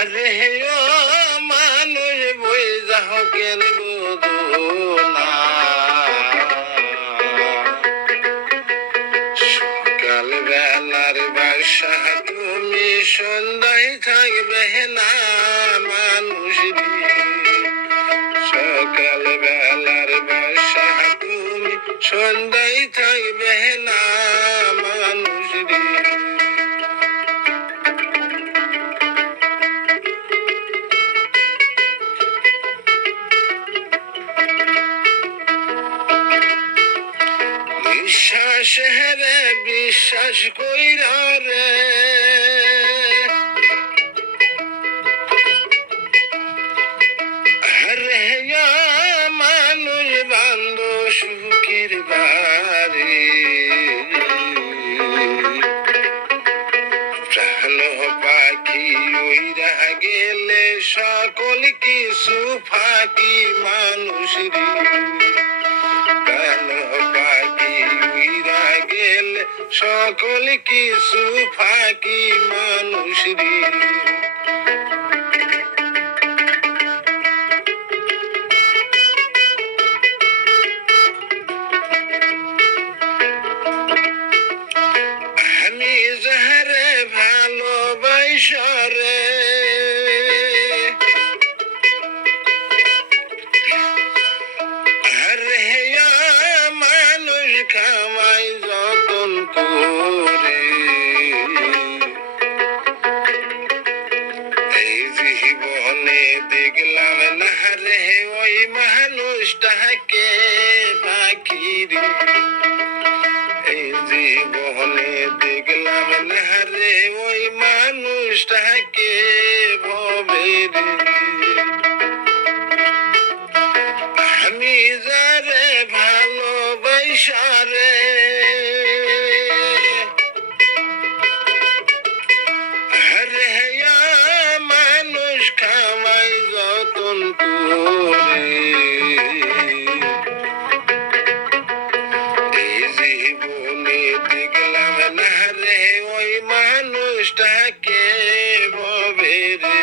আরে ও মানুষ বই যাও কেন বুঝো না, সকাল বেলার বাসা তুমি সন্ধ্যায় থাকবে না মানুষ রে, সকাল বেলার বাসা তুমি সন্ধ্যায় থাকবে না মানুষ রে। বিশ্বাস হেরে বিশ্বাস কইরা রে, হরে মানুষ বান্ধ সুখের বাড়ি, প্রাণ পাখি উইরা গেলে সকল কিছু ফাঁকি মানুষ রে, প্রাণ পাখি উইরা গেলে সকল কিছু ফাঁকি মানুষ রে। আমি যাহারে ভালোবাসা রে, আরে মানুষ খামাই যতন করে, এই জীবনে দেখলাম না রে ওই মানুষটাকে বাকি রে, এই জীবনে দেখলাম না রে ওই মানুষটাকে ভবে রে। আমি যারে ভালোবাসা রে, আরে মানুষ খামাই যতন করে, এই জীবনে দেখলাম না রে ওই মানুষটাকে ভবে রে,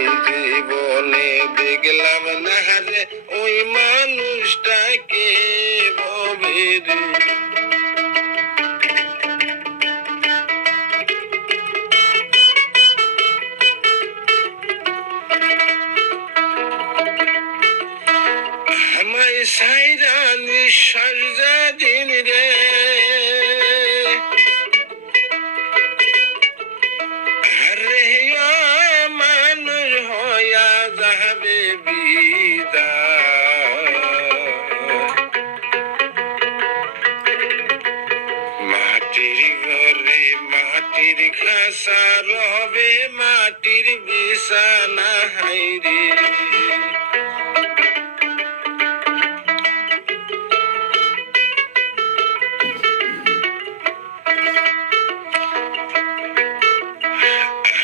এই জীবনে দেখলাম না রে ওই মানুষটাকে ভবে রে। আমায় সাইরা নিঃশ্বাস যেদিন রে, আরে মানুষ হইয়া যাবে বিদায়, মাটির ঘরে মাটির খাসা রবে মাটির বিছানা হাইরে,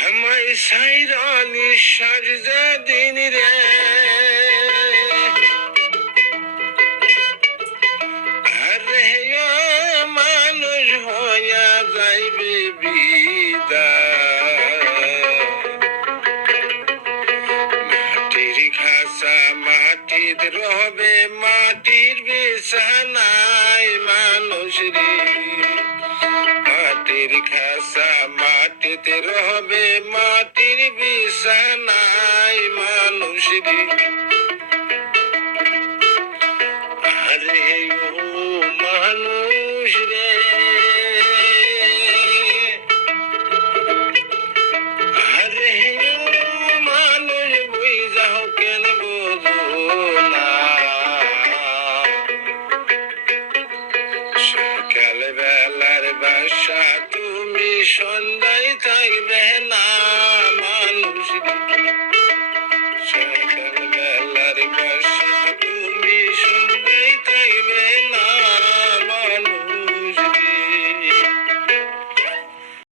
আমায় সাইরা নিঃশ্বাস যেদিন রে, আরে মানুষ হইয়া যাইবে বিদায়, মাটির খাসা মাটির রবে মাটির বিছানায় মানুষ রে, মাটির খাসা মাটিতে রবে মাটির বিছানায় মানুষ রে।